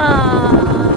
Ah.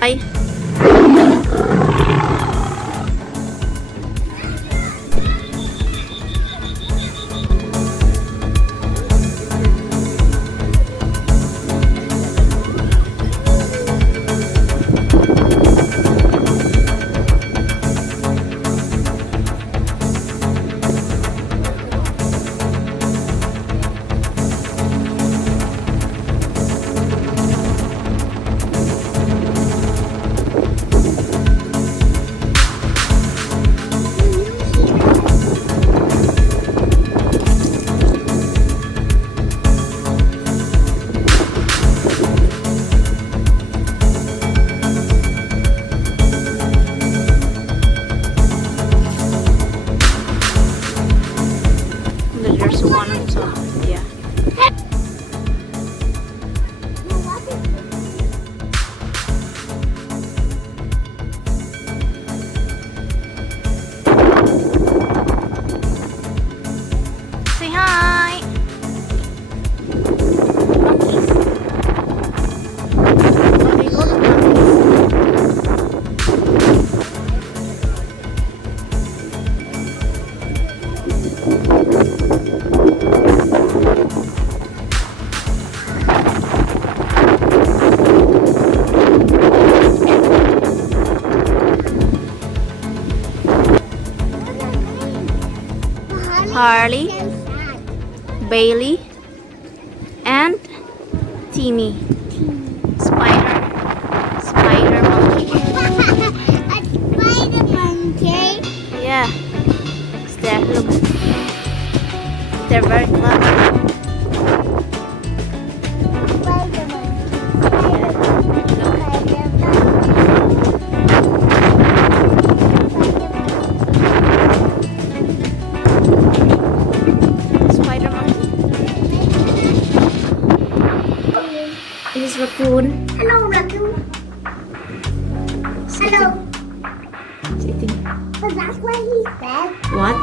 Bye. There's one, so yeah. Say hi. Monkeys. Oh, they go to Harley, Bailey, and Timmy. Spider monkey. A spider monkey. Yeah, it's there. Look, they're very clever. Spider Spider monkey. This is raccoon. Hello, raccoon. Hello. Sitting. But that's why he's dead. What?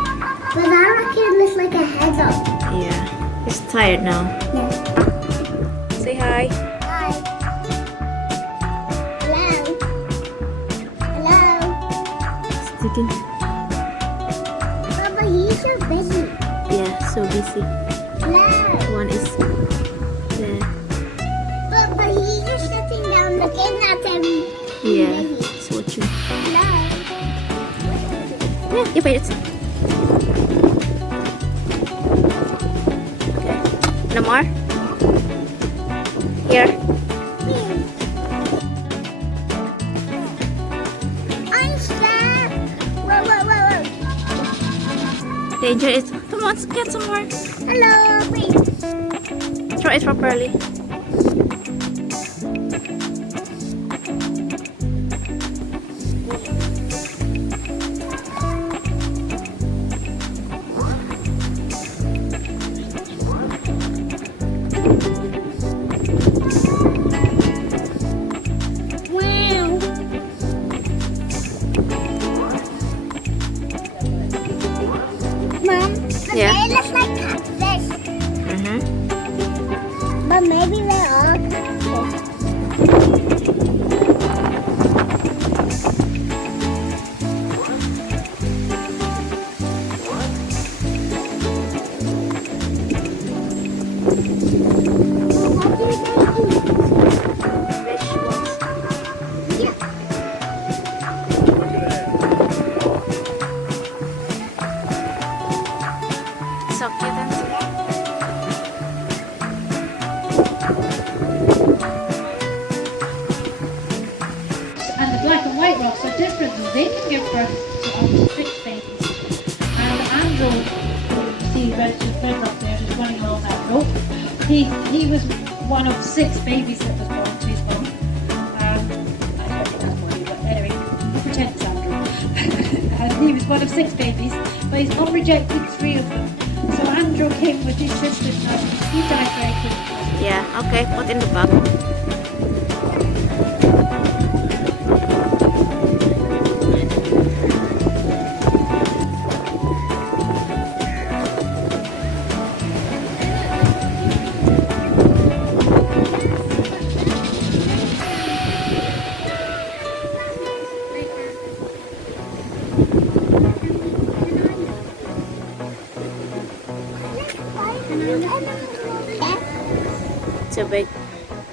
But that raccoon looks like a head up. Yeah, he's tired now. Yeah. Say hi. Hi. Hello. Hello. Sitting. But he's so busy. Yeah, so busy. Hello. One is there. But he's just sitting down looking at him. Yeah, he's watching. Hello. Yeah, you made it. Okay. No more? Here. I'm scared. Whoa. Danger is. Come on, get some more. Hello. Wait. Throw it properly. Wow. Mom, the Yeah. they look like catfish. But maybe they're all catfish. What do they eat? Fish ones. Yeah. dogs are different. They can give birth to up to 6 babies. And Andrew, you see Registered Fred up there, there's 20-year-old Andrew. He was one of 6 babies that was born to his mum. I don't know that's funny, but anyway, pretend it's Andrew. And he was one of 6 babies, but his mum rejected 3 of them. So Andrew came with his sisters and he died very quickly. Yeah, okay, put in the bag. Too big.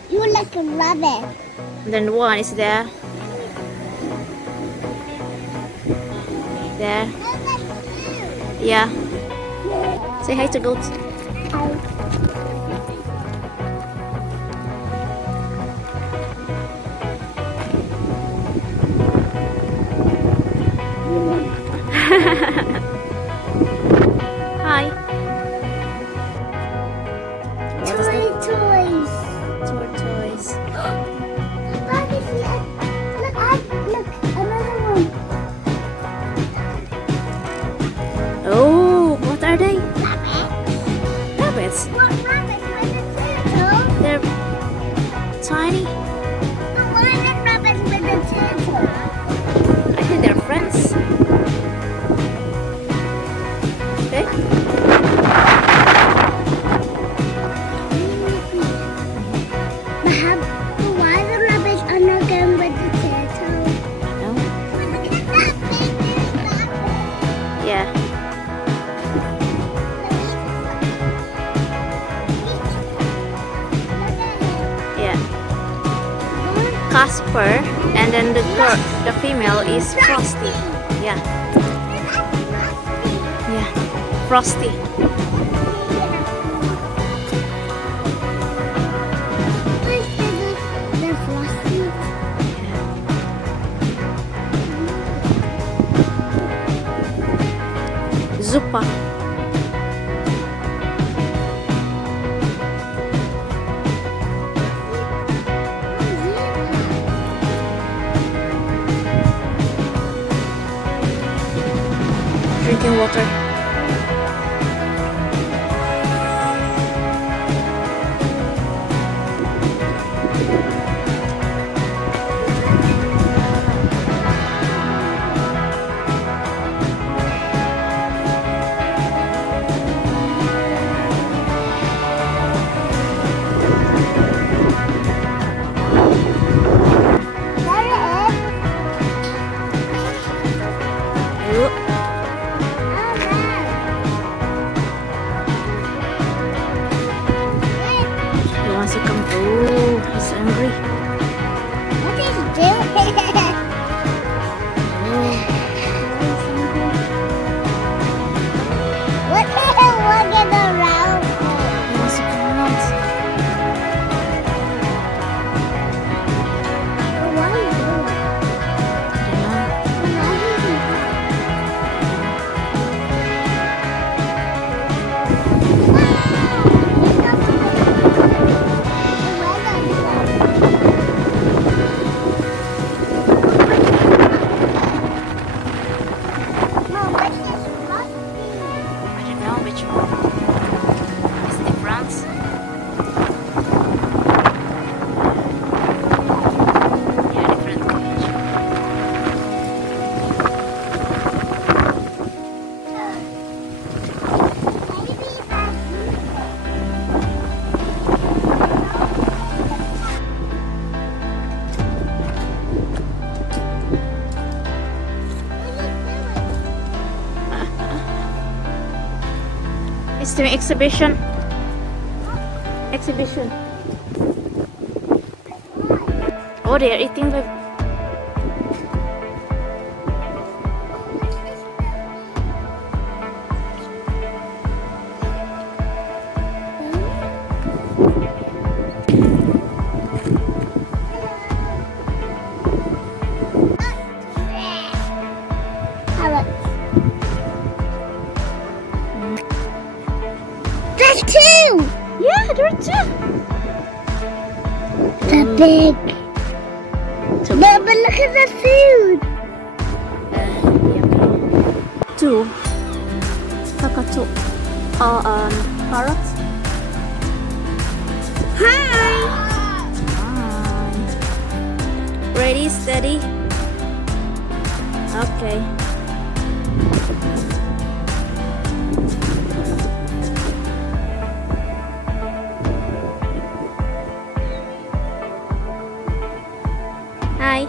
You like a rabbit. Then one is there. There. Yeah. Say hi to goats. Hi. What is that? Toys. Tortoise. Daddy, look, another one. Oh, what are they? Rabbit. Rabbits. What rabbit with a turtle? They're tiny. The one rabbit with a turtle. I think they're friends. Okay. Why the rabbits are not going with the turtle? No. Look at that big rabbit. Yeah. Yeah. Casper, and then the female is Frosty. Yeah. Yeah. Frosty. They're frosty. Zupa. Drinking water. Ooh. He wants to come. Oh, he's angry. What is he doing? Oh, What is he walking around for? he wants to come out. Why are you doing? I don't know. Why is he doing? Mom, what's this frosty? I don't know which one. Is it France? Yeah, different cage. It's doing exhibition. Exhibition. Oh, they are eating the. big. So But look at the food. yummy. 2 kakao carrots. Hi. Ready, steady. Okay. Hi.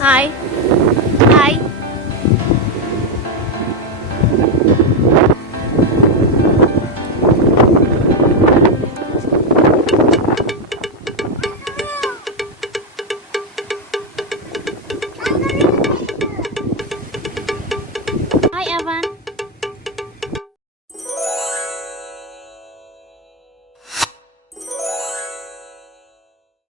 Hi.